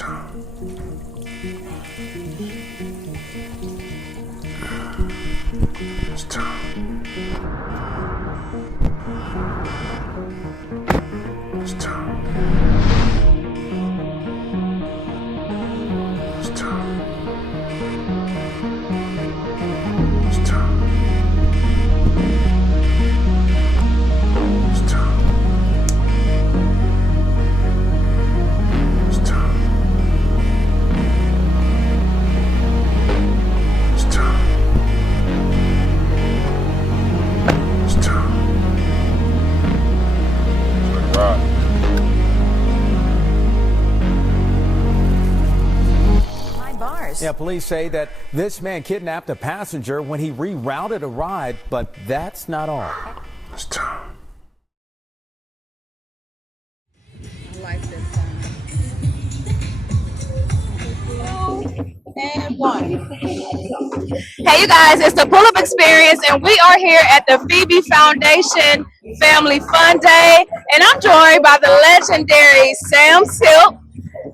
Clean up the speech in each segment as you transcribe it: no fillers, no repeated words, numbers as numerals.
time. It's time. It's time. It's time. It's time. It's time. It's time. It's time. It's time. Right. Yeah, police say that this man kidnapped a passenger when he rerouted a ride, but that's not all. It's time. Like this song. And one. Hey, you guys, it's the Pull-Up Experience, and we are here at the Phoebe Foundation Family Fun Day, and I'm joined by the legendary Sam Silk.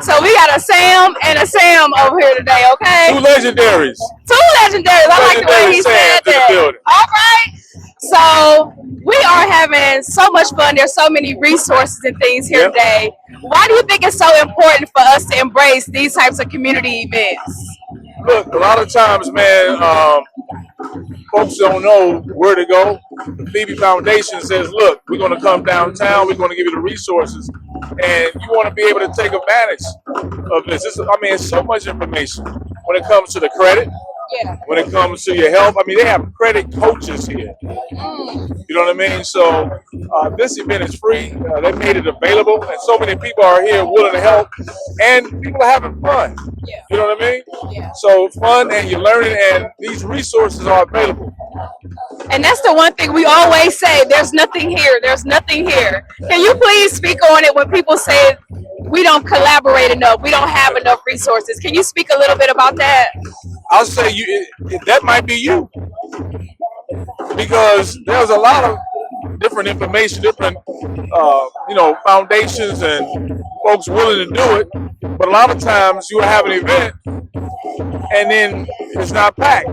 So we got a Sam and a Sam over here today, okay? Two legendaries. Two legendaries. I like the way he said that. All right. So we are having so much fun. There's so many resources and things here today. Why do you think it's so important for us to embrace these types of community events? Look, a lot of times, man, folks don't know where to go. The Phoebe Foundation says, look, we're going to come downtown. We're going to give you the resources. And you want to be able to take advantage of this. It's so much information when it comes to the credit. Yeah. When it comes to your health, they have credit coaches here. You know what I mean? So this event is free. They made it available, and so many people are here willing to help, and people are having fun. Yeah. You know what I mean? Yeah. So fun, and you're learning, and these resources are available. And that's the one thing we always say, there's nothing here, there's nothing here. Can you please speak on it when people say we don't collaborate enough, we don't have enough resources? Can you speak a little bit about that? I'll say that might be you, because there's a lot of different information, different foundations and folks willing to do it, but a lot of times you have an event and then it's not packed.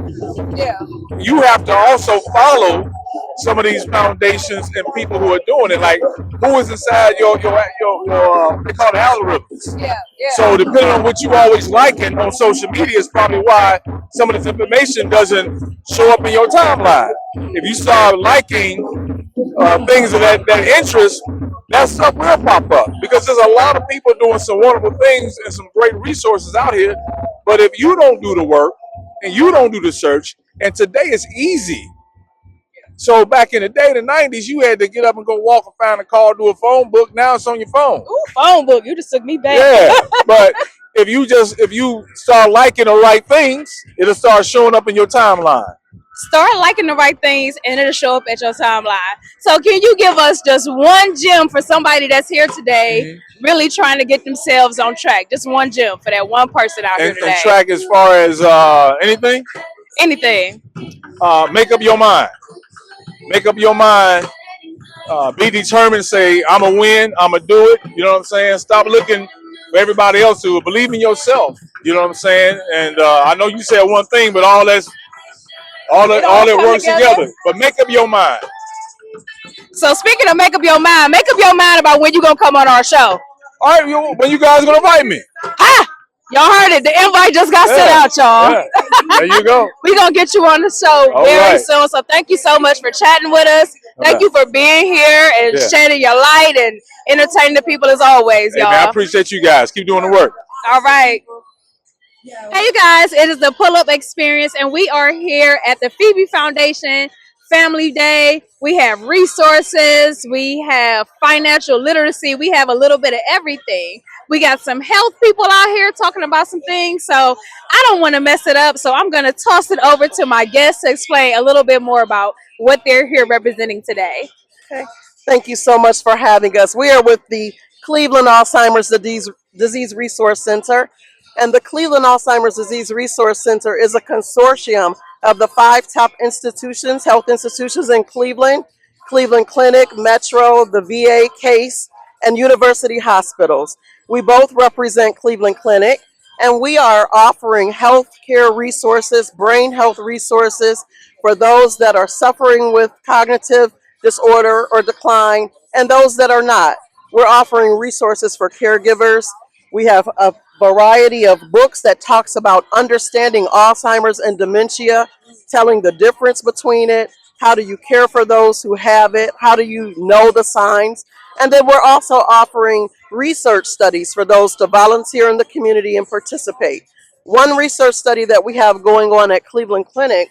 Yeah. You have to also follow some of these foundations and people who are doing it, like who is inside your they call it algorithms. Yeah. So depending on what you always liking on social media is probably why some of this information doesn't show up in your timeline. If you start liking things of that interest, that stuff will pop up, because there's a lot of people doing some wonderful things and some great resources out here. But if you don't do the work and you don't do the search, and today is easy. So back in the day, the 90s, you had to get up and go walk and find a call, do a phone book. Now it's on your phone. Ooh, phone book. You just took me back. Yeah, but if you start liking the right things, it'll start showing up in your timeline. Start liking the right things and it'll show up at your timeline. So can you give us just one gem for somebody that's here today, really trying to get themselves on track? Just one gem for that one person out here today. And track as far as anything? Anything. Make up your mind. Make up your mind. Be determined. Say, I'm going to win. I'm going to do it. You know what I'm saying? Stop looking for everybody else to believe in yourself. You know what I'm saying? And I know you said one thing, but all that works together. But make up your mind. So speaking of make up your mind about when you're going to come on our show. All right, when you guys going to invite me? Y'all heard it. The invite just got sent out, y'all. Yeah. There you go. We're going to get you on the show very soon. So thank you so much for chatting with us. Thank you for being here and shedding your light and entertaining the people as always, y'all. Man, I appreciate you guys. Keep doing the work. All right. Hey, you guys. It is the Pull-Up Experience, and we are here at the Phoebe Foundation Family Day. We have resources. We have financial literacy. We have a little bit of everything. We got some health people out here talking about some things. So I don't want to mess it up. So I'm going to toss it over to my guests to explain a little bit more about what they're here representing today. Okay. Thank you so much for having us. We are with the Cleveland Alzheimer's Disease Resource Center. And the Cleveland Alzheimer's Disease Resource Center is a consortium of the 5 top institutions, health institutions in Cleveland: Cleveland Clinic, Metro, the VA, Case, and university hospitals. We both represent Cleveland Clinic, and we are offering health care resources, brain health resources for those that are suffering with cognitive disorder or decline, and those that are not. We're offering resources for caregivers. We have a variety of books that talks about understanding Alzheimer's and dementia, telling the difference between it, how do you care for those who have it, how do you know the signs, and then we're also offering research studies for those to volunteer in the community and participate. One research study that we have going on at Cleveland Clinic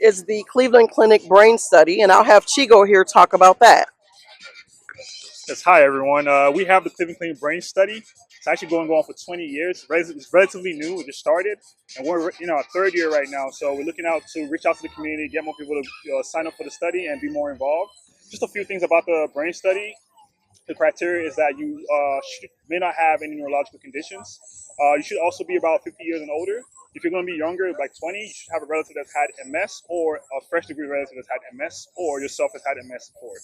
is the Cleveland Clinic Brain Study, and I'll have Chigo here talk about that. Yes, hi everyone. We have the Cleveland Clinic Brain Study. It's actually going on for 20 years. It's relatively new. We just started, and we're our third year right now. So we're looking out to reach out to the community, get more people to sign up for the study and be more involved. Just a few things about the brain study. The criteria is that you may not have any neurological conditions. You should also be about 50 years and older. If you're going to be younger, like 20, you should have a relative that's had MS, or a fresh degree relative that's had MS, or yourself has had MS before.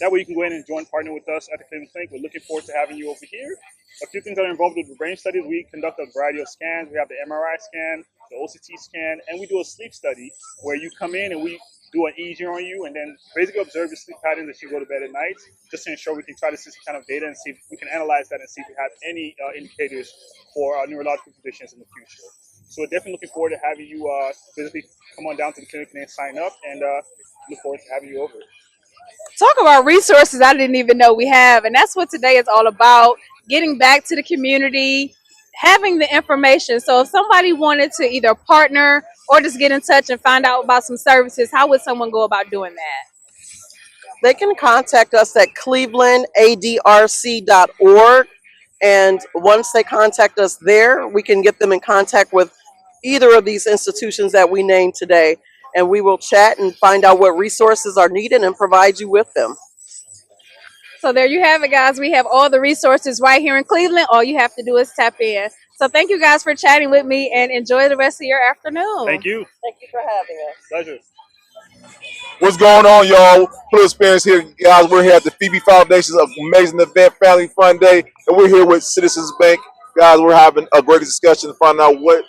That way you can go in and join partner with us at the Cleveland Clinic. We're looking forward to having you over here. A few things that are involved with the brain studies: we conduct a variety of scans. We have the MRI scan, the OCT scan, and we do a sleep study where you come in and we do an EEG on you and then basically observe your sleep patterns as you go to bed at night, just to ensure we can try to see some kind of data and see if we can analyze that and see if we have any indicators for neurological conditions in the future. So we're definitely looking forward to having you physically come on down to the clinic and sign up, and look forward to having you over. Talk about resources I didn't even know we have, and that's what today is all about: getting back to the community, having the information. So if somebody wanted to either partner or just get in touch and find out about some services, how would someone go about doing that? They can contact us at clevelandadrc.org, and once they contact us there, we can get them in contact with either of these institutions that we named today, and we will chat and find out what resources are needed and provide you with them. So there you have it, guys. We have all the resources right here in Cleveland. All you have to do is tap in. So thank you guys for chatting with me, and enjoy the rest of your afternoon. Thank you. Thank you for having us. Pleasure. What's going on, y'all? Full experience here, guys. We're here at the Phoebe Foundation's amazing event, Family Fun Day, and we're here with Citizens Bank. Guys, we're having a great discussion to find out what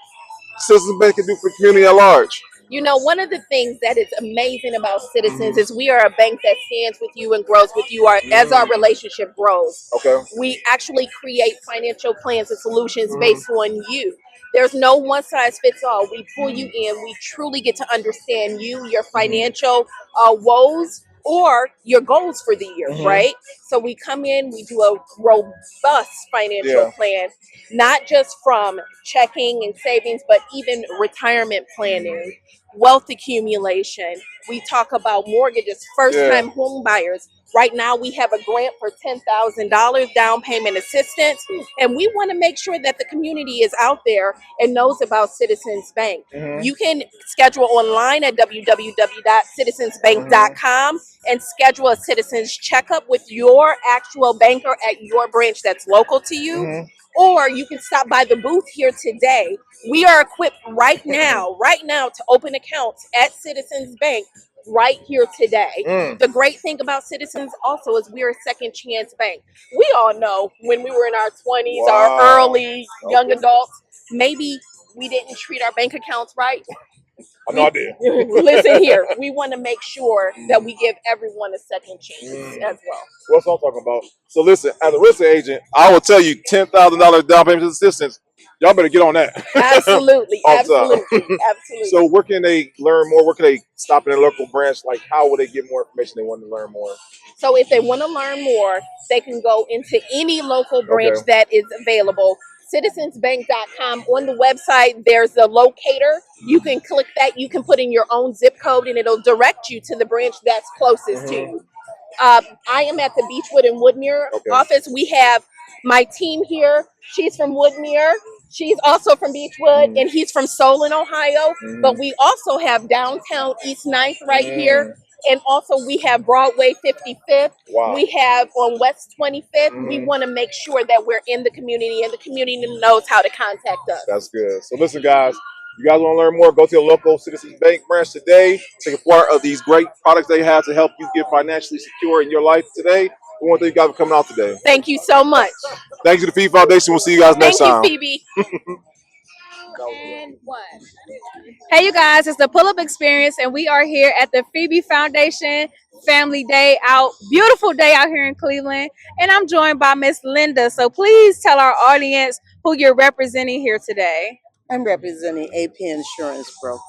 Citizens Bank can do for the community at large. You know, one of the things that is amazing about Citizens is we are a bank that stands with you and grows with you as our relationship grows. Okay. We actually create financial plans and solutions based on you. There's no one size fits all. We pull you in. We truly get to understand you, your financial woes, or your goals for the year, right? So we come in, we do a robust financial plan, not just from checking and savings, but even retirement planning, wealth accumulation. We talk about mortgages, first-time home buyers. Right now, we have a grant for $10,000 down payment assistance, and we want to make sure that the community is out there and knows about Citizens Bank. You can schedule online at www.citizensbank.com and schedule a citizens checkup with your actual banker at your branch that's local to you. Or you can stop by the booth here today. We are equipped right now to open accounts at Citizens Bank right here today. The great thing about Citizens also is we're a second chance bank. We all know when we were in our 20s, our early young adults, maybe we didn't treat our bank accounts right. I know I did. Listen here, we want to make sure that we give everyone a second chance as well. What's I'm talking about? So listen, as a real estate agent, I will tell you $10,000 down payment assistance. Y'all better get on that. Absolutely, absolutely. So where can they learn more? Where can they stop in a local branch? Like, how will they get more information? They want to learn more. So if they want to learn more, they can go into any local branch that is available. Citizensbank.com. On the website, there's a locator. You can click that. You can put in your own zip code, and it'll direct you to the branch that's closest to you. I am at the Beechwood and Woodmere office. We have my team here. She's from Woodmere. She's also from Beechwood, and he's from Solon, Ohio. But we also have downtown East 9th right here. And also we have Broadway 55th. We have on West 25th. We want to make sure that we're in the community and the community knows how to contact us. That's good. So listen, guys, you guys want to learn more, go to your local Citizens Bank branch today. Take a part of these great products they have to help you get financially secure in your life today. We want to thank you guys for coming out today. Thank you so much. Thanks to the Phe'be Foundation. We'll see you guys next Thank you, time. Phoebe. And one. Hey, you guys, it's the Pull Up Experience, and we are here at the Phoebe Foundation Family Day out. Beautiful day out here in Cleveland. And I'm joined by Miss Linda. So please tell our audience who you're representing here today. I'm representing AP Insurance Broker.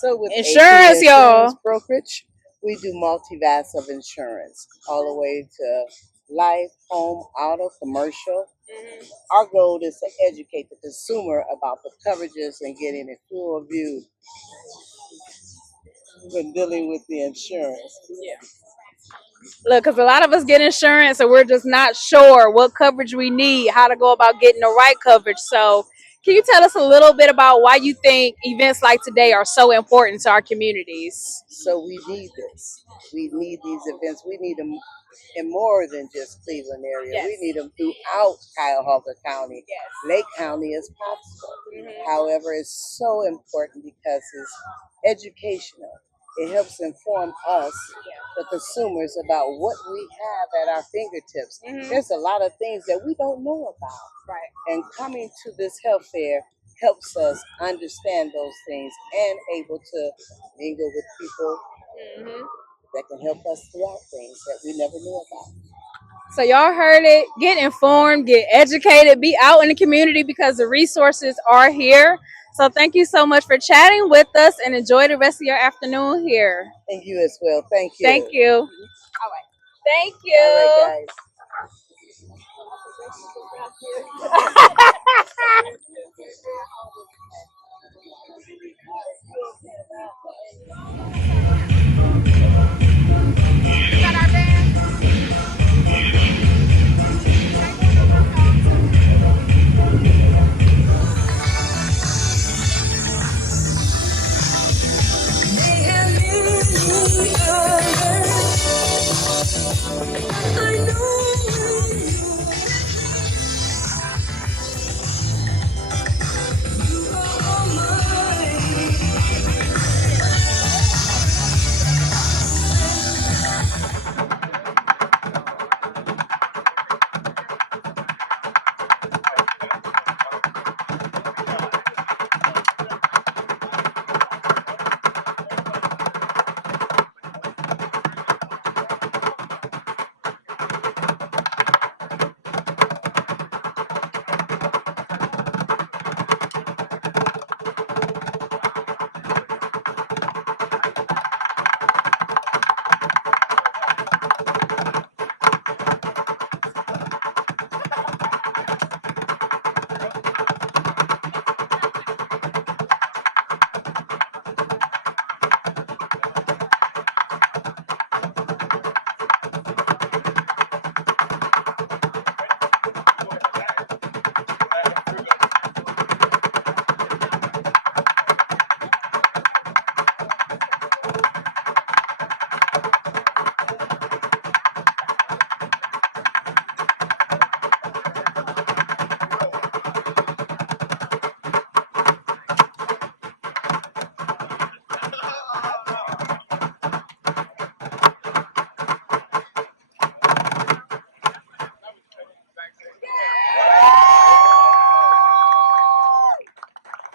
So with Insurance, AP y'all. Insurance Brokerage, we do multi-vast of insurance, all the way to life, home, auto, commercial. Our goal is to educate the consumer about the coverages and getting a full view when dealing with the insurance. Look, because a lot of us get insurance and we're just not sure what coverage we need, how to go about getting the right coverage. So, can you tell us a little bit about why you think events like today are so important to our communities? So we need this. We need these events. We need them in more than just Cleveland area. Yes. We need them throughout Cuyahoga County, Yes. Lake County as possible. However, it's so important because it's educational. It helps inform us, the consumers, about what we have at our fingertips. There's a lot of things that we don't know about. Right. And coming to this health fair helps us understand those things and able to mingle with people that can help us throughout things that we never knew about. So y'all heard it. Get informed, get educated, be out in the community because the resources are here. So thank you so much for chatting with us and enjoy the rest of your afternoon here. And you as well. Thank you. Thank you. All right. Thank you. All right, guys.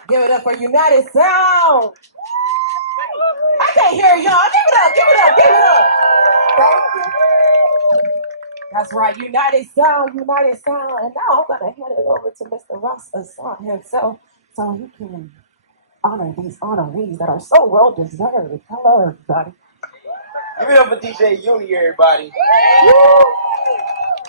Give it up for United Sound. I can't hear y'all. Give it up, give it up, give it up. Thank you. That's right, United Sound, United Sound. And now I'm going to hand it over to Mr. Ross Assad himself so he can honor these honorees that are so well deserved. Hello, everybody. Give it up for DJ Uni, everybody.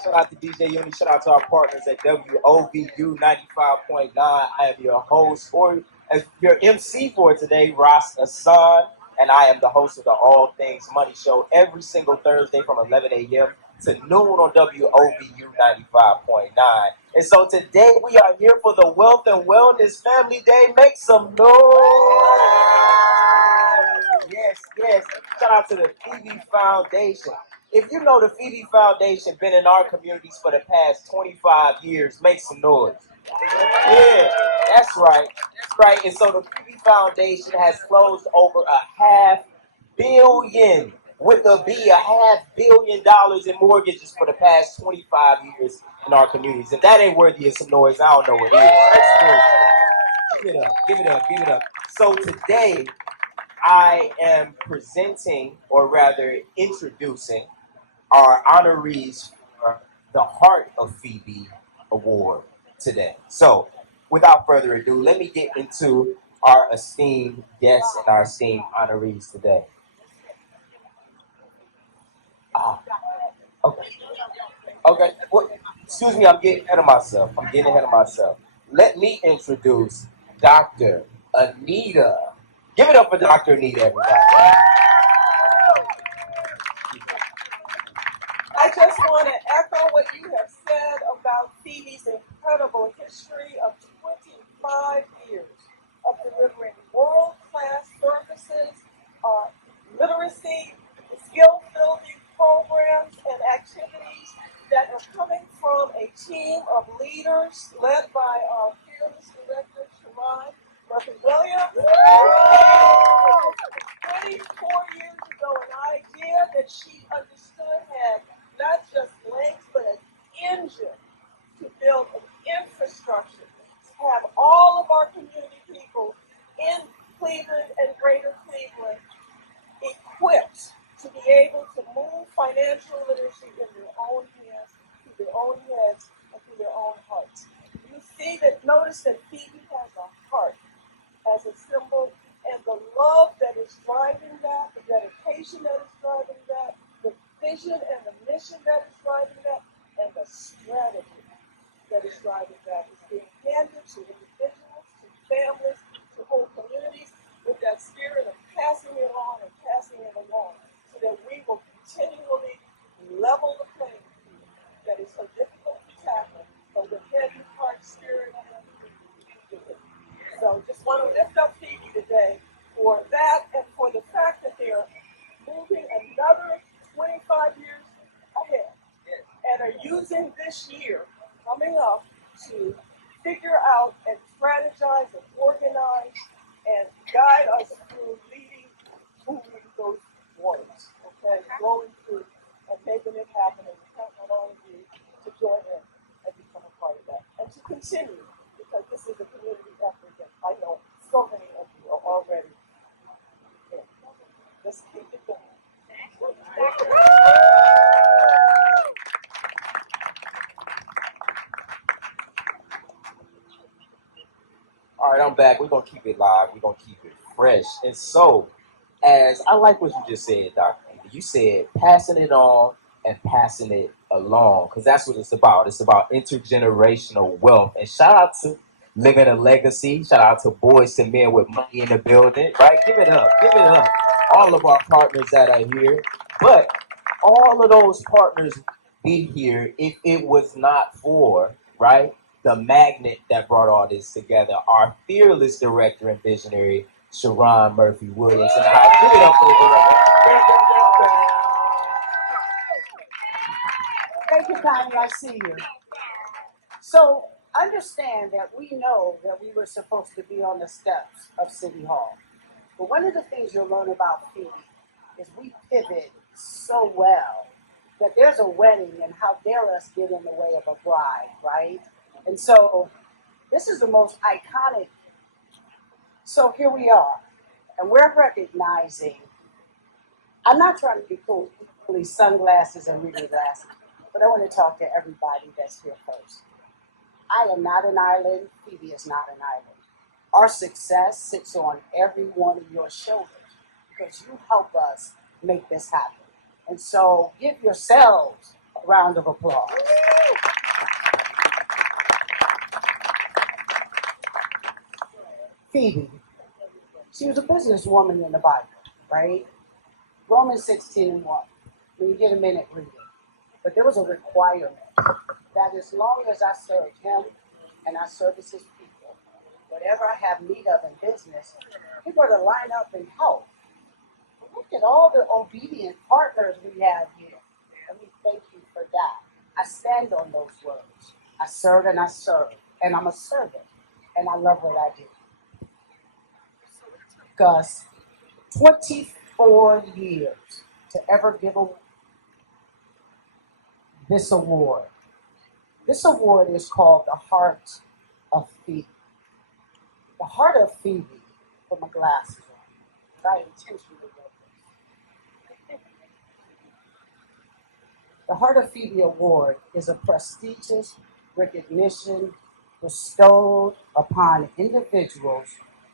Shout out to DJ Uni. Shout out to our partners at WOVU 95.9. I am your host, or as your MC for today, Ross Assad, and I am the host of the All Things Money Show every single Thursday from 11 a.m. to noon on WOVU 95.9. And so today we are here for the Wealth and Wellness Family Day. Make some noise. Yes. Shout out to the Phe'be Foundation. If you know the Phoebe Foundation been in our communities for the past 25 years, make some noise. Yeah, that's right. And so the Phoebe Foundation has closed over $500 million with a B, $500 million in mortgages for the past 25 years in our communities. If that ain't worthy of some noise, I don't know what is. That's very cool. Give it up, give it up, give it up. So today, I am presenting, or rather introducing, our honorees for the Heart of Phoebe Award today. So, without further ado, let me get into our esteemed guests and our esteemed honorees today. Okay. Okay. Well, excuse me, I'm getting ahead of myself. Let me introduce Dr. Anita. Give it up for Dr. Anita, everybody. I just want to echo what you have said about Phoebe's incredible history of 25 years of delivering world-class services, literacy, skill-building programs, and activities that are coming from a team of leaders led by our fearless director, Sharon Murphy-Williams. 24 years ago, an idea that she understood had not just legs, but an engine to build an infrastructure, to have all of our community people in Cleveland and greater Cleveland equipped to be able to move financial literacy in their own hands, through their own heads, and through their own hearts. You see that, notice that Phoebe has a heart as a symbol, and the love that is driving that, the dedication that is driving that, the vision and the mission that is driving that, and the strategy that is driving that is being handed to individuals, to families, to whole communities, with that spirit of passing it on and passing it along, so that we will continually level the playing field that is so difficult to tackle, but with head and heart, spirit, and so just want to lift up Phoebe today for that and for the fact that they are moving another 25 years ahead and are using this year coming up to figure out and strategize and organize and guide us through moving those waters, okay, going through and making it happen, and we count on all of you to join in and become a part of that and to continue, because this is a community effort that I know so many of you are already in. Let's keep it going. All right, I'm back. We're going to keep it live. We're going to keep it fresh. And so, as I like what you just said, Dr. You said passing it on and passing it along, because that's what it's about. It's about intergenerational wealth. And shout out to Living a Legacy. Shout out to Boys to Men with Money in the Building. Right? Give it up. Give it up. All of our partners that are here. But all of those partners be here if it was not for, right, the magnet that brought all this together. Our fearless director and visionary, Sharon Murphy-Williams. And I give it up for the director. Thank you, Connie. I see you. So understand that we know that we were supposed to be on the steps of City Hall. But one of the things you'll learn about Phoebe is we pivot so well that there's a wedding, and how dare us get in the way of a bride, right? And so this is the most iconic. So here we are, and we're recognizing, I'm not trying to be cool, really sunglasses and reading glasses, but I want to talk to everybody that's here first. I am not an island. Phoebe is not an island. Our success sits on every one of your shoulders because you help us make this happen. And so give yourselves a round of applause. Phoebe, she was a businesswoman in the Bible, right? Romans 16:1. When you get a minute, read it. But there was a requirement that as long as I serve him and I service his people, whatever I have need of in business, people are to line up and help. Look at all the obedient partners we have here. And we thank you for that. I stand on those words. I serve and I serve. And I'm a servant. And I love what I do. Gus, 24 years to ever give this award. This award is called the Heart of Phoebe. The Heart of Phoebe, put my glasses on. I intentionally wrote this. The Heart of Phoebe Award is a prestigious recognition bestowed upon individuals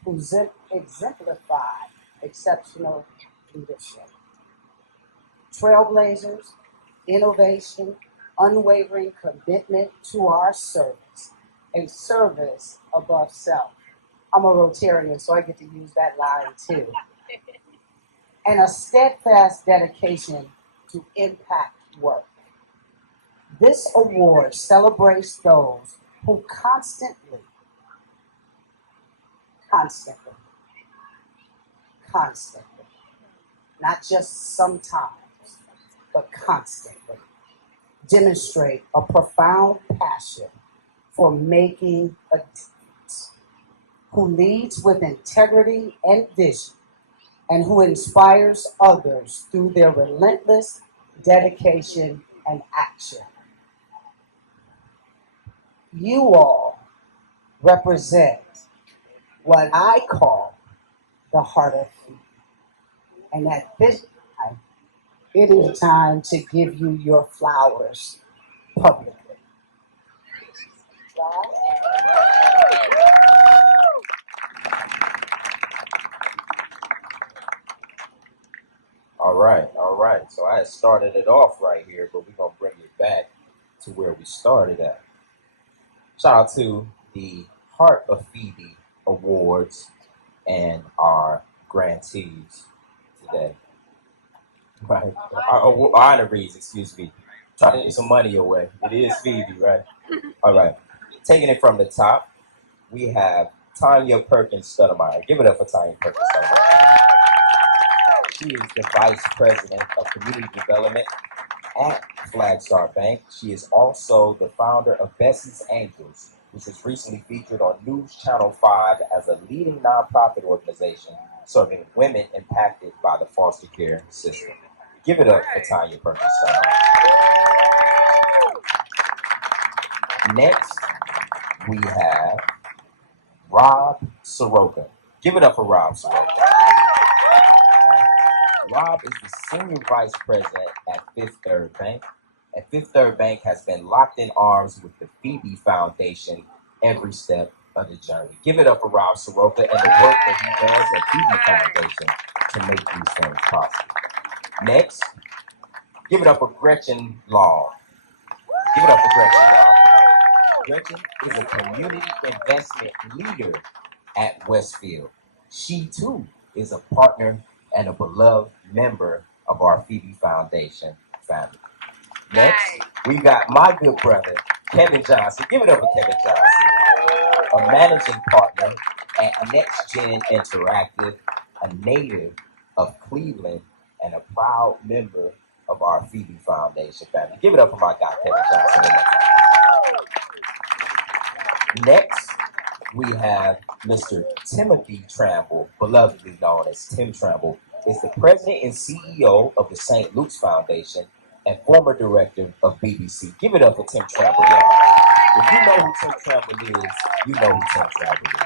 who exemplify exceptional leadership, trailblazers, innovation, unwavering commitment to our service, and service above self. I'm a Rotarian, so I get to use that line too. And a steadfast dedication to impact work. This award celebrates those who constantly, not just sometimes, but constantly, demonstrate a profound passion for making a difference, who leads with integrity and vision, and who inspires others through their relentless dedication and action. You all represent what I call the heart of Phoebe. And at this time, it is time to give you your flowers publicly. All right, all right. So I had started it off right here, but we're going to bring it back to where we started at. Shout out to the Heart of Phoebe Awards and our grantees today. Right. Our honorees, excuse me. Trying to get some money away. It is Phoebe, right? All right. Taking it from the top, we have Tanya Perkins Studdemeyer. Give it up for Tanya Perkins Studdemeyer. She is the Vice President of Community Development at Flagstar Bank. She is also the founder of Bessie's Angels, which was recently featured on News Channel 5 as a leading nonprofit organization serving women impacted by the foster care system. Give it up for Tanya Perkins. Next, we have Rob Soroka. Give it up for Rob Soroka. Rob is the Senior Vice President at Fifth Third Bank. And Fifth Third Bank has been locked in arms with the Phoebe Foundation every step of the journey. Give it up for Rob Soroka and the work that he does at Phoebe Foundation to make these things possible. Next, give it up for Gretchen Long. Give it up for Gretchen Long. Gretchen is a community investment leader at Westfield. She too is a partner and a beloved member of our Phoebe Foundation family. Next, we got my good brother, Kevin Johnson. Give it up for Kevin Johnson, a managing partner at Next Gen Interactive, a native of Cleveland, and a proud member of our Phoebe Foundation family. Give it up for my guy, Kevin Johnson. Next, we have Mr. Timothy Tramble, belovedly known as Tim Tramble, is the president and CEO of the St. Luke's Foundation and former director of BBC. Give it up for Tim Tramble, y'all. If you know who Tim Tramble is, you know who Tim Tramble is.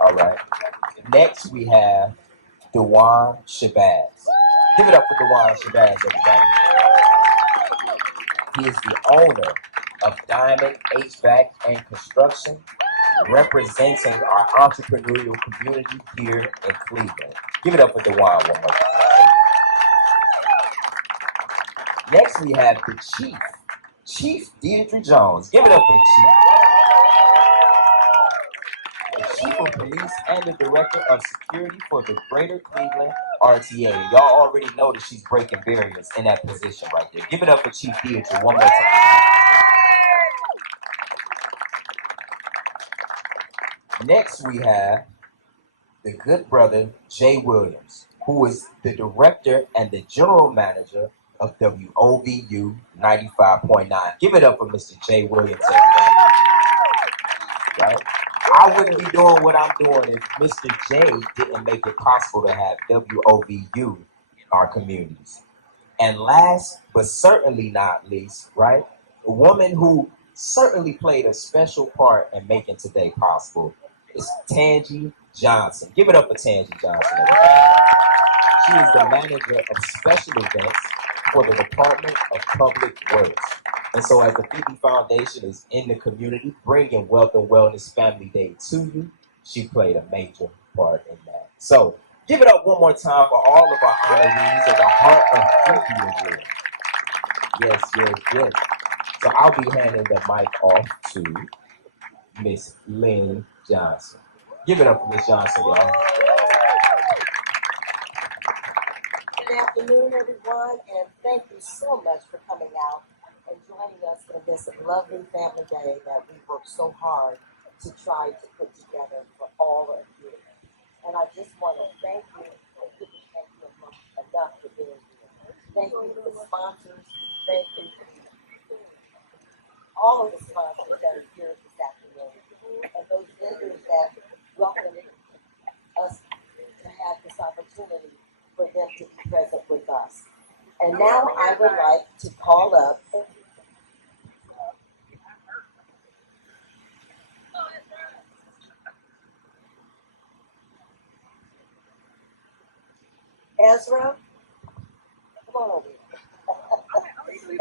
All right. Next, we have Dewan Shabazz. Give it up for Dewan Shabazz, everybody. He is the owner of Diamond HVAC and Construction, representing our entrepreneurial community here in Cleveland. Give it up for Dewan one more time. Next, we have the Chief Deirdre Jones. Give it up for the Chief of Police and the Director of Security for the Greater Cleveland RTA. Y'all already know that she's breaking barriers in that position right there. Give it up for Chief Deirdre one more time. Next, we have the good brother, Jay Williams, who is the director and the general manager of WOVU 95.9. Give it up for Mr. Jay Williams, everybody. Right? I wouldn't be doing what I'm doing if Mr. J didn't make it possible to have WOVU our communities. And last but certainly not least, right, a woman who certainly played a special part in making today possible is Tangi Johnson. Give it up for Tangi Johnson, everybody. She is the manager of special events for the Department of Public Works. And so as the Phoebe Foundation is in the community bringing Wealth and Wellness Family Day to you, she played a major part in that. So give it up one more time for all of our honorees of the Heart of Phoebe Award. Yes, yes, yes. So I'll be handing the mic off to Miss Lynn Johnson. Give it up for Miss Johnson, y'all. Good afternoon, everyone, and thank you so much for coming out and joining us in this lovely family day that we worked so hard to try to put together for all of you. And I just want to thank you. I couldn't thank you enough for being here. Thank you to the sponsors. Thank you to all of the sponsors that are here this afternoon, and those vendors that welcomed us to have this opportunity for them to be present with us. And now I would like to call up Ezra. Come on over here.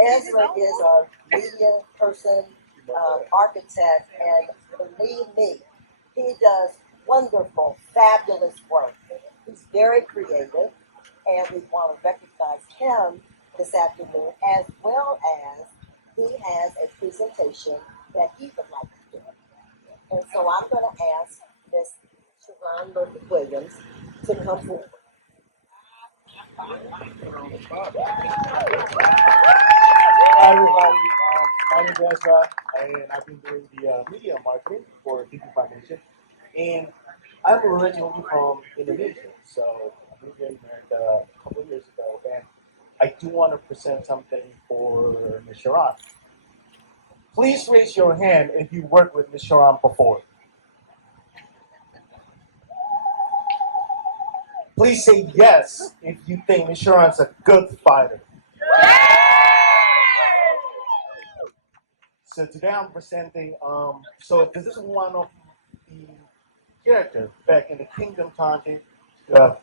Ezra is our media person, architect, and believe me, he does wonderful, fabulous work. He's very creative, and we want to recognize him this afternoon, as well as he has a presentation that he would like to do. And so I'm going to ask Miss Sharon Williams to come forward. Hi everybody, my name is Ezra, and I've been doing the media marketing for Phoebe Foundation. And I'm originally from Indonesia, so I moved here in America a couple of years ago, and I do want to present something for Ms. Sharon. Please raise your hand if you worked with Ms. Sharon before. Please say yes if you think Ms. Sharon's a good fighter. So today I'm presenting, so this is one of the characters back in the Kingdom time, back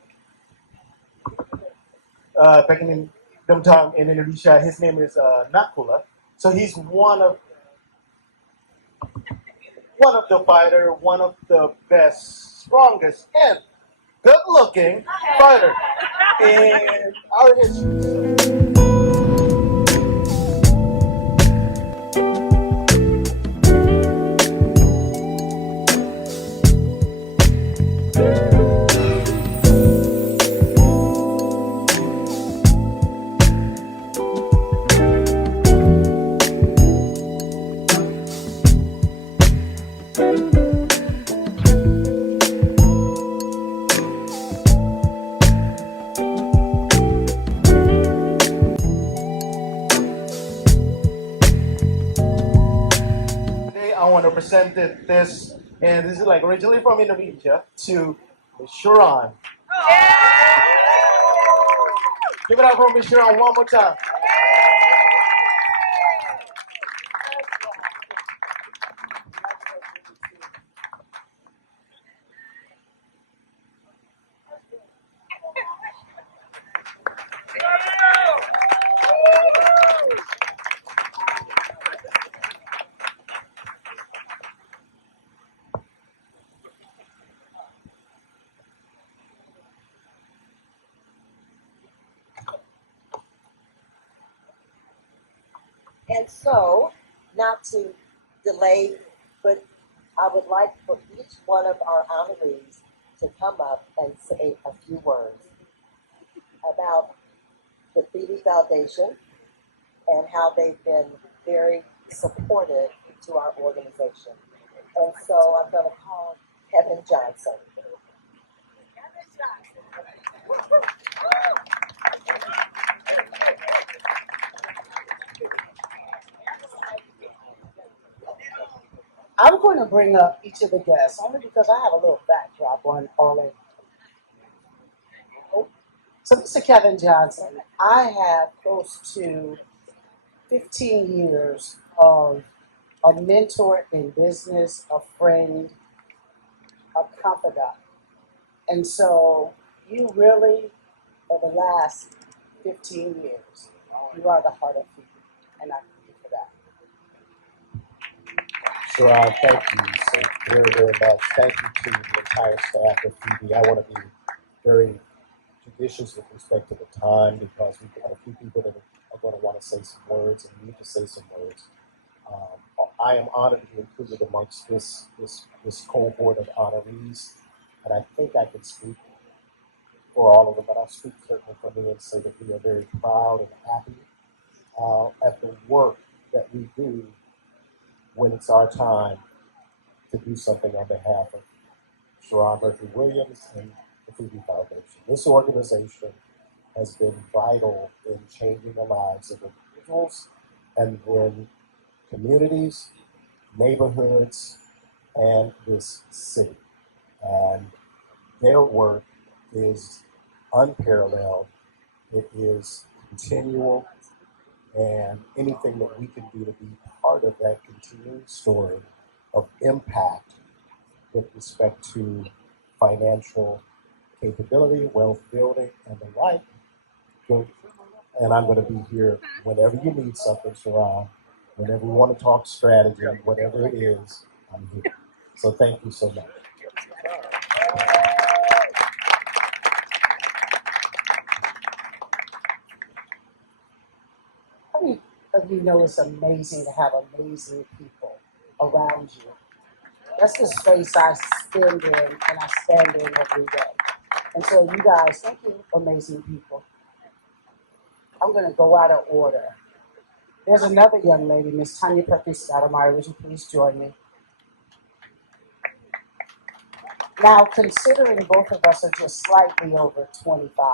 in the Kingdom time in Indonesia. His name is Nakula. So he's one of the fighter, one of the best, strongest, and good-looking fighter in our history. Today I want to present this, and this is like originally from Indonesia to Ms. Sharon. Give it up for Ms. Sharon one more time. And so, not to delay, but I would like for each one of our honorees to come up and say a few words about the Phoebe Foundation and how they've been very supportive to our organization. And so I'm going to call Kevin Johnson. I'm going to bring up each of the guests only because I have a little backdrop on all of it. So, Mr. Kevin Johnson, I have close to 15 years of a mentor in business, a friend, a confidant. And so you really, for the last 15 years, you are the heart of Phoebe. And I thank you for that. Sharon, thank you so very, very much. Thank you to the entire staff of Phoebe. I want to be very judicious with respect to the time because we've got a few people that are going to want to say some words and need to say some words. I am honored to be included amongst this cohort of honorees, and I think I can speak for all of them, but I'll speak certainly for me and say that we are very proud and happy at the work that we do when it's our time to do something on behalf of Sharon Murphy Williams and the Phoebe Foundation. This organization has been vital in changing the lives of individuals and then communities, neighborhoods, and this city. And their work is unparalleled. It is continual, and anything that we can do to be part of that continuing story of impact with respect to financial capability, wealth building, and the like. And I'm going to be here whenever you need something, Sharon. Whenever you want to talk strategy, whatever it is, I'm here. So thank you so much. How many of you know it's amazing to have amazing people around you? That's the space I spend in and I stand in every day. And so you guys, thank you, amazing people. I'm going to go out of order. There's another young lady, Miss Tanya Perkins Stoudemire. Would you please join me? Now, considering both of us are just slightly over 25,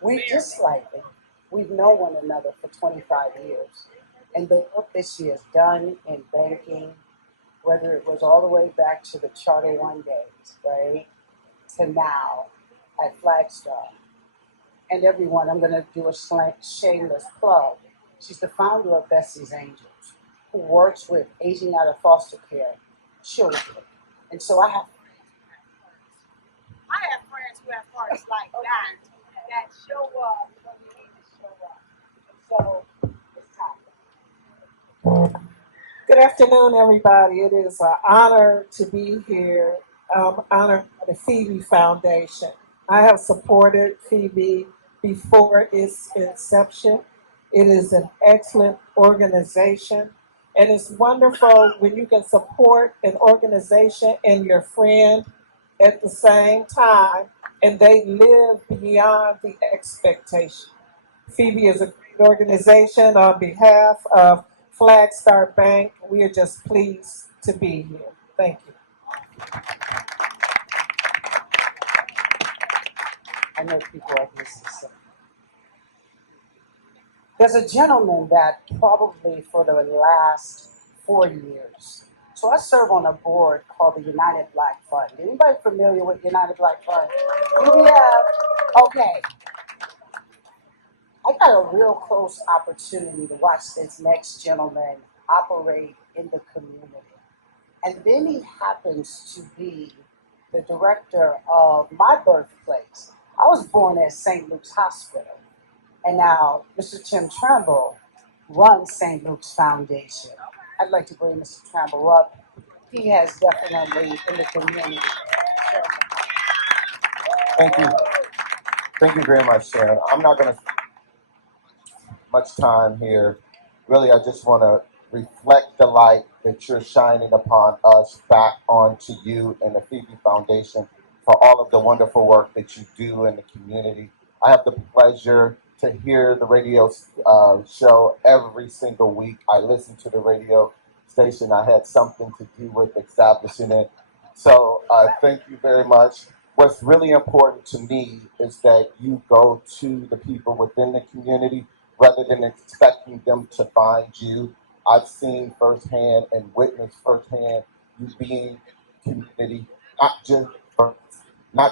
we've known one another for 25 years. And the work that she has done in banking, whether it was all the way back to the Charter One days, right, to now at Flagstar. And everyone, I'm going to do a shameless plug. She's the founder of Bessie's Angels, who works with aging out of foster care children. And so I have friends who have hearts like that show up when we need to show up. So it's time. Good afternoon, everybody. It is an honor to be here. Honored by the Phoebe Foundation. I have supported Phoebe before its inception. It is an excellent organization, and it's wonderful when you can support an organization and your friend at the same time, and they live beyond the expectation. Phoebe is a great organization. On behalf of Flagstar Bank, we are just pleased to be here. Thank you. I know people like this. There's a gentleman that probably for the last 4 years. So I serve on a board called the United Black Fund. Anybody familiar with United Black Fund? Yeah. Okay. I got a real close opportunity to watch this next gentleman operate in the community. And then he happens to be the director of my birthplace. I was born at St. Luke's Hospital. And now Mr. Tim Trimble runs St. Luke's Foundation. I'd like to bring Mr. Trimble up. He has definitely in the community. Thank you. Thank you very much, Sharon. I'm not going to much time here. Really, I just want to reflect the light that you're shining upon us back onto you and the Phoebe Foundation for all of the wonderful work that you do in the community. I have the pleasure to hear the radio show every single week. I listen to the radio station. I had something to do with establishing it. So thank you very much. What's really important to me is that you go to the people within the community rather than expecting them to find you. I've seen firsthand and witnessed firsthand you being community, not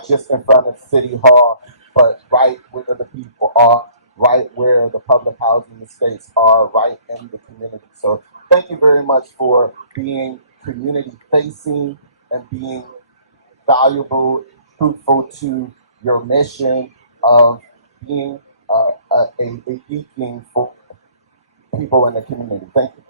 just in front of City Hall, but right where the people are, right where the public housing estates are, right in the community. So thank you very much for being community facing and being valuable, fruitful to your mission of being a beacon for people in the community. Thank you.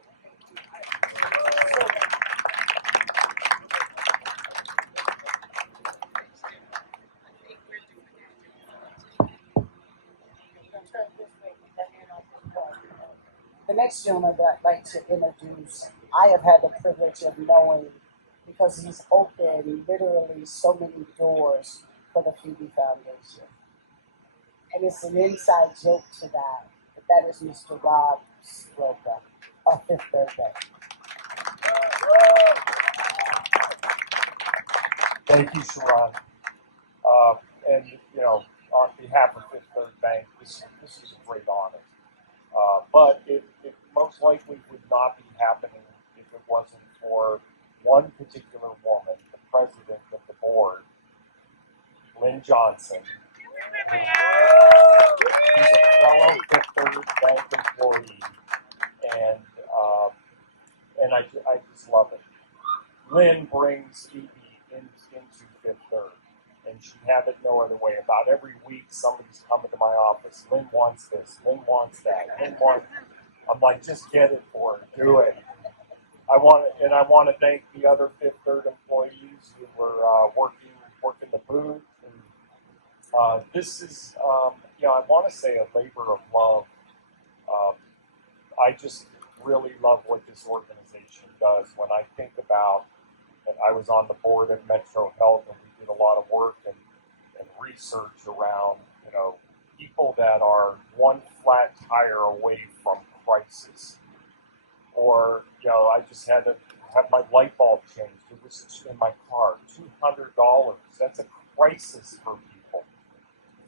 The next gentleman that I'd like to introduce, I have had the privilege of knowing because he's opened literally so many doors for the Phoebe Foundation. And it's an inside joke to that, but that is Mr. Rob Throwbacks of Fifth Third Bank. Thank you, Sharon. And you know, on behalf of Fifth Third Bank, this is a great honor. But it most likely would not be happening if it wasn't for one particular woman, the president of the board, Lynn Johnson. She's a fellow Fifth Third Bank employee, and I just love it. Lynn brings Phoebe into Fifth Third, and she have it no other way. About every week, somebody's coming to my office. Lynn wants this. Lynn wants that. Lynn wants. I'm like, just get it for her. Do it. I want to thank the other Fifth Third employees who were working the booth. And, this is, I want to say a labor of love. I just really love what this organization does. When I think about, and I was on the board at Metro Health, and we did a lot of work and research around, people that are one flat tire away from crisis. Or, I just had to have my light bulb changed. It was in my car, $200. That's a crisis for people.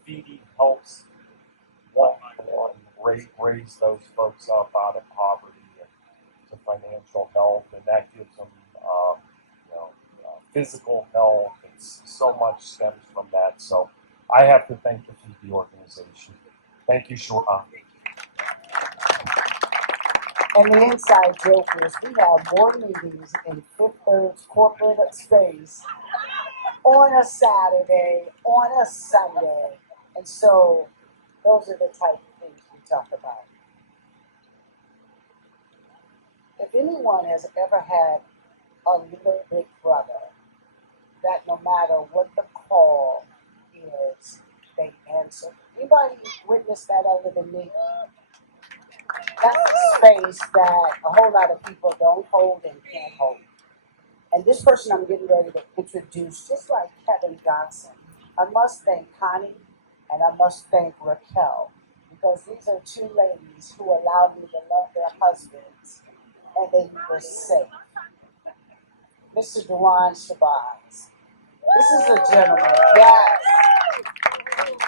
Phoebe helps one-on-one raise those folks up out of poverty and to financial health, and that gives them, physical health. It's so much stems from that. So I have to thank the Phoebe organization. Thank you, Sharon. And the inside joke is we have more meetings in Fifth Third's corporate space on a Saturday, on a Sunday. And so those are the type of things we talk about. If anyone has ever had a little big brother, that no matter what the call is, they answer. Anybody witness that other than me? That's a space that a whole lot of people don't hold and can't hold. And this person I'm getting ready to introduce, just like Kevin Johnson, I must thank Connie and I must thank Raquel, because these are two ladies who allowed me to love their husbands and they were safe. Mr. Dewan Shabazz. This is a gentleman, yes,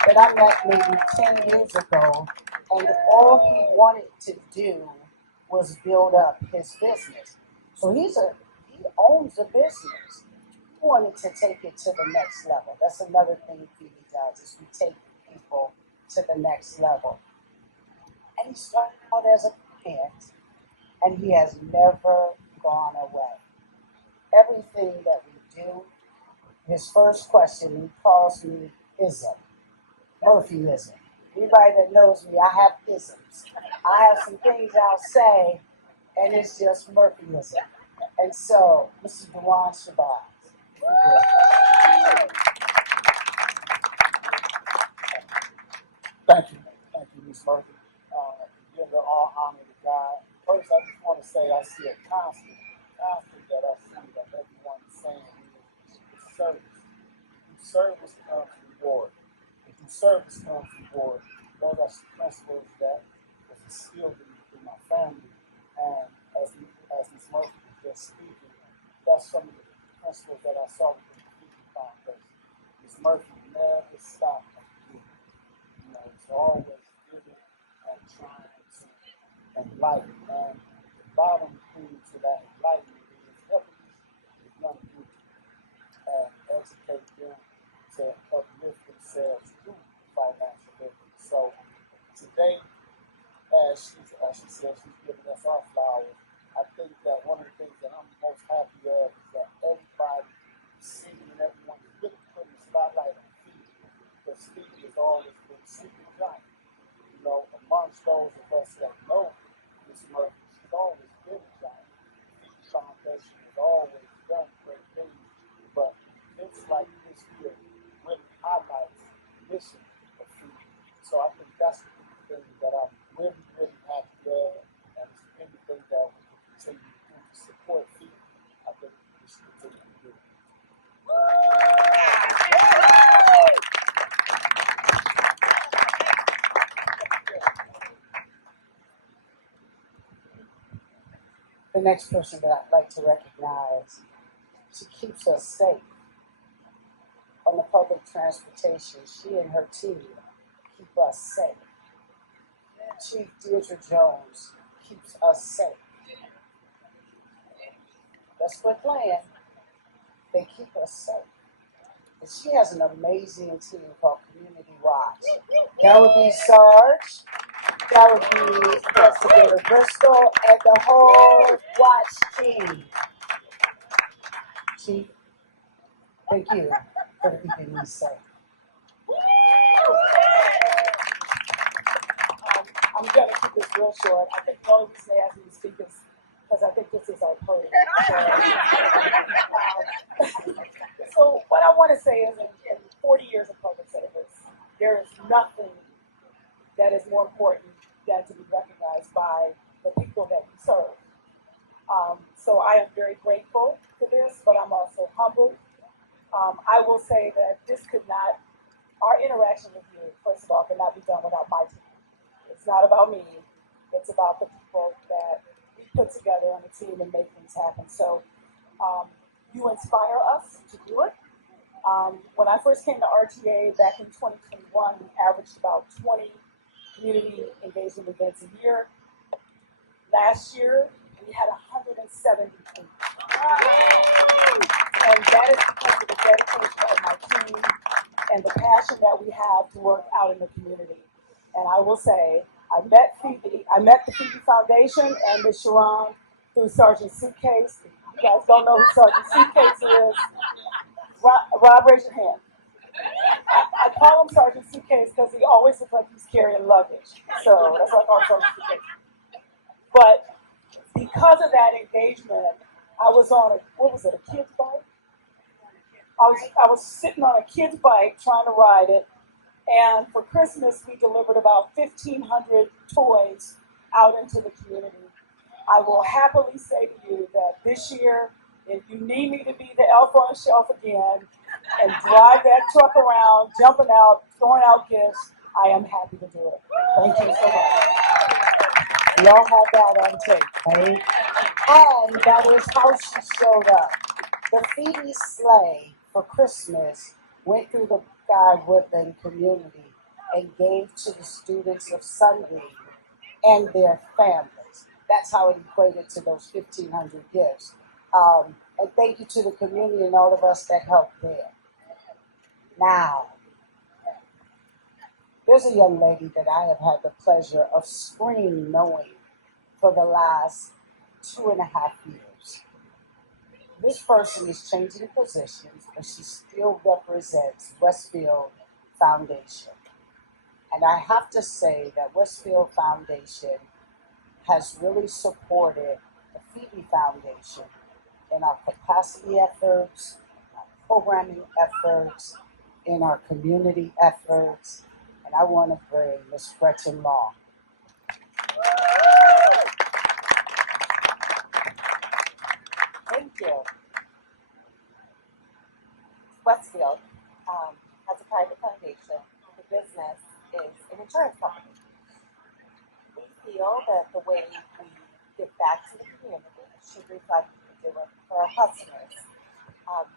that I met maybe 10 years ago, and all he wanted to do was build up his business. So he owns a business. He wanted to take it to the next level. That's another thing Phoebe does, is we take people to the next level. And he started out as a client, and he has never gone away. Everything that we do, his first question, he calls me ism, Murphyism. Anybody that knows me, I have isms. I have some things I'll say, and it's just Murphyism. And so, Mr. Dewan Shabazz. Thank you, Ms. Murphy. Give the all honor to God. First, I just want to say I see a constant that I see that everyone is saying is service. Through service comes reward. And through service comes reward. Those are principles that was instilled in my family. And as Ms. Murphy was just speaking, that's some of the principles that I saw within the Phoebe Foundation. Ms. Murphy never stopped at the giving. It's always giving and trying to enlighten. And the bottom thing to that enlightenment is helping these young people and educate them to uplift themselves through today, as she said, she's giving us our flowers. I think that one of the things that I'm most happy of is that everybody, city and everyone is really putting a spotlight on Phoebe, because Phoebe has always been super giant. You know, amongst those of us that know Miss Murphy, she's always been a giant. Phoebe Foundation has always done great things, but events like this here really highlights the mission of Phoebe. So I think that's the thing that I'm really, really happy of, and it's anything that we can continue to do to support Phoebe. I think we should continue to do. The next person that I'd like to recognize, she keeps us safe on the public transportation. She and her team keep us safe. Chief Deirdre Jones keeps us safe. That's what plan. They keep us safe. And she has an amazing team called Community Watch. That would be Sarge. That would be Investigator Bristol and the whole Watch team. Chief, thank you for keeping me safe. I'm going to keep this real short. I think the only reason they asked me to speak is because I think this is our podium. So what I want to say is in 40 years of public service, there is nothing that is more important than to be recognized by the people that you serve. So I am very grateful for this, but I'm also humbled. I will say that our interaction with you, first of all, cannot be done without my team. It's not about me. It's about the people that we put together on the team and make things happen. So you inspire us to do it. When I first came to RTA back in 2021, we averaged about 20 community engagement events a year. Last year, we had 178. And that is because of the dedication of my team and the passion that we have to work out in the community. And I will say, I met the Phoebe Foundation and Ms. Sharon through Sergeant Suitcase. You guys don't know who Sergeant Suitcase is. Rob, raise your hand. I call him Sergeant Suitcase because he always looks like he's carrying luggage. So that's why I call him Sergeant Suitcase. But because of that engagement, I was on a kid's bike? I was sitting on a kid's bike trying to ride it. And for Christmas, we delivered about 1,500 toys out into the community. I will happily say to you that this year, if you need me to be the elf on the shelf again and drive that truck around, jumping out, throwing out gifts, I am happy to do it. Thank you so much. We all have that on tape, right? And that is how she showed up. The Phoebe sleigh for Christmas went through the Guy Woodland community and gave to the students of Sunday and their families. That's how it equated to those 1,500 gifts. And thank you to the community and all of us that helped there. Now, there's a young lady that I have had the pleasure of screen knowing for the last 2.5 years. This person is changing positions, but she still represents Westfield Foundation. And I have to say that Westfield Foundation has really supported the Phoebe Foundation in our capacity efforts, our programming efforts, in our community efforts. And I want to bring Ms. Gretchen Long. Thank you. Westfield has a private foundation. The business is an insurance company. We feel that the way we give back to the community should reflect what we do for our customers,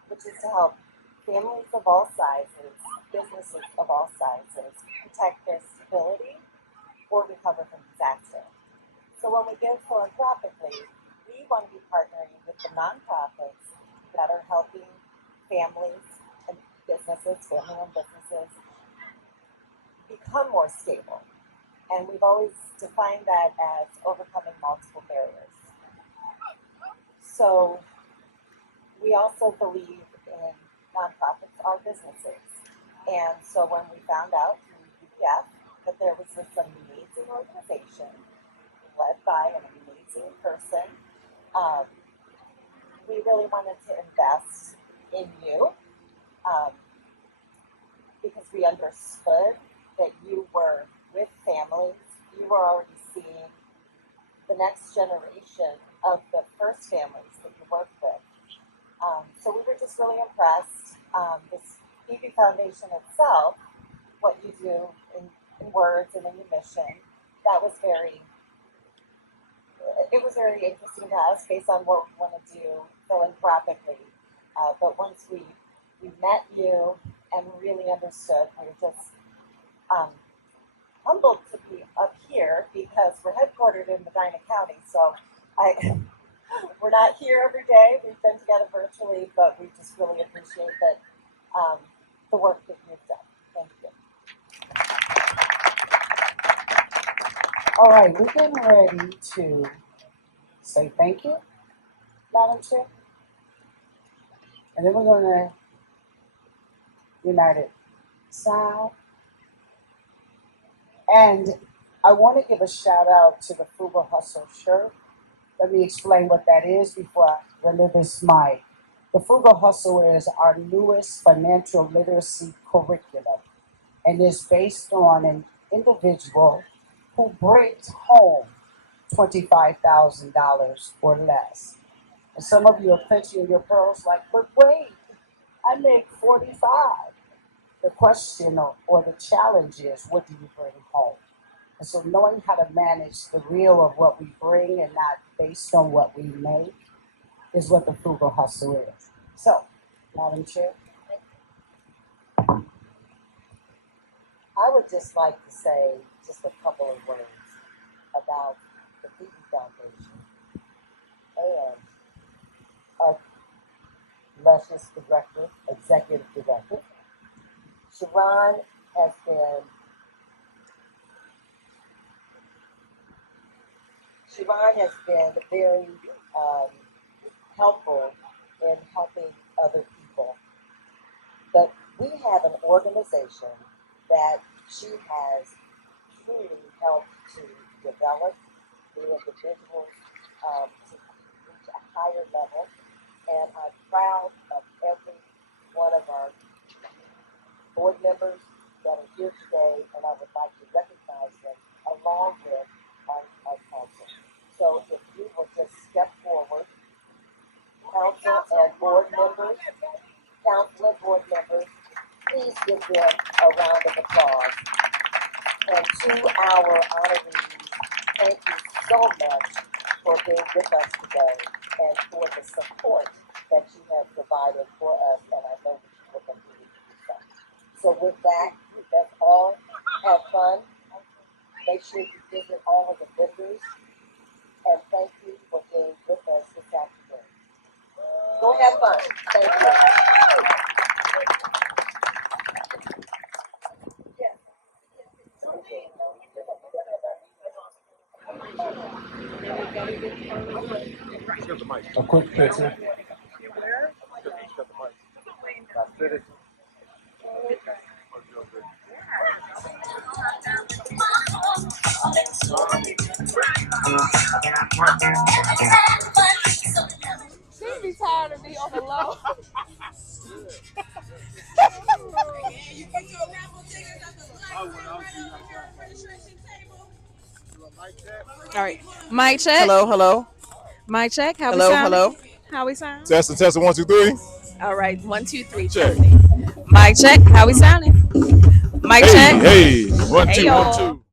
which is to help families of all sizes, businesses of all sizes, protect their stability or recover from disaster. So when we give philanthropically, we want to be partnering with the nonprofits that are helping families and businesses, family-owned businesses, become more stable. And we've always defined that as overcoming multiple barriers. So we also believe in nonprofits are businesses. And so when we found out through UPF that there was this amazing organization led by an amazing person, we really wanted to invest in you because we understood that you were with families. You were already seeing the next generation of the first families that you worked with. So we were just really impressed. This Phoebe Foundation itself, what you do in words and in your mission, that was very interesting to us based on what we want to do philanthropically. But once we met you and really understood, we were just humbled to be up here because we're headquartered in Medina County. So we're not here every day. We've been together virtually, but we just really appreciate that the work that you've done. Thank you. All right, we're getting ready to say thank you, Madam Chair. And then we're going to United Sound. And I want to give a shout out to the Frugal Hustle shirt. Let me explain what that is before I render this mic. The Frugal Hustle is our newest financial literacy curriculum and is based on an individual who brings home $25,000 or less. And some of you are pinching your pearls like, but wait, I make 45. The question or the challenge is, what do you bring home? And so knowing how to manage the real of what we bring and not based on what we make is what the Frugal Hustle is. So, Madam Chair. I would just like to say just a couple of words about the Phoebe Foundation and our luscious director, executive director. Sharon has been very helpful in helping other people. But we have an organization that she has truly helped to develop the individuals to reach a higher level. And I'm proud of every one of our board members that are here today, and I would like to recognize them along with our council. So if you will just step forward, council and board members, please give them a round of applause. And to our honorees, thank you so much for being with us today and for the support that you have provided for us, and I know that you will continue to do so. So with that, that's all. Have fun. Make sure you visit all of the vendors, and thank you for being with us this afternoon. Go have fun. Thank you. A quick picture. She be tired of me on the low. All right, mic check. Hello, hello. Mic check. How we Hello, sound? hello. How we sound? Testing, testing, 1, 2, 3. All right, 1, 2, 3. Check. Mic check. How we sounding? Mic check. Hey, 1, Hey 2, 1, y'all. 2.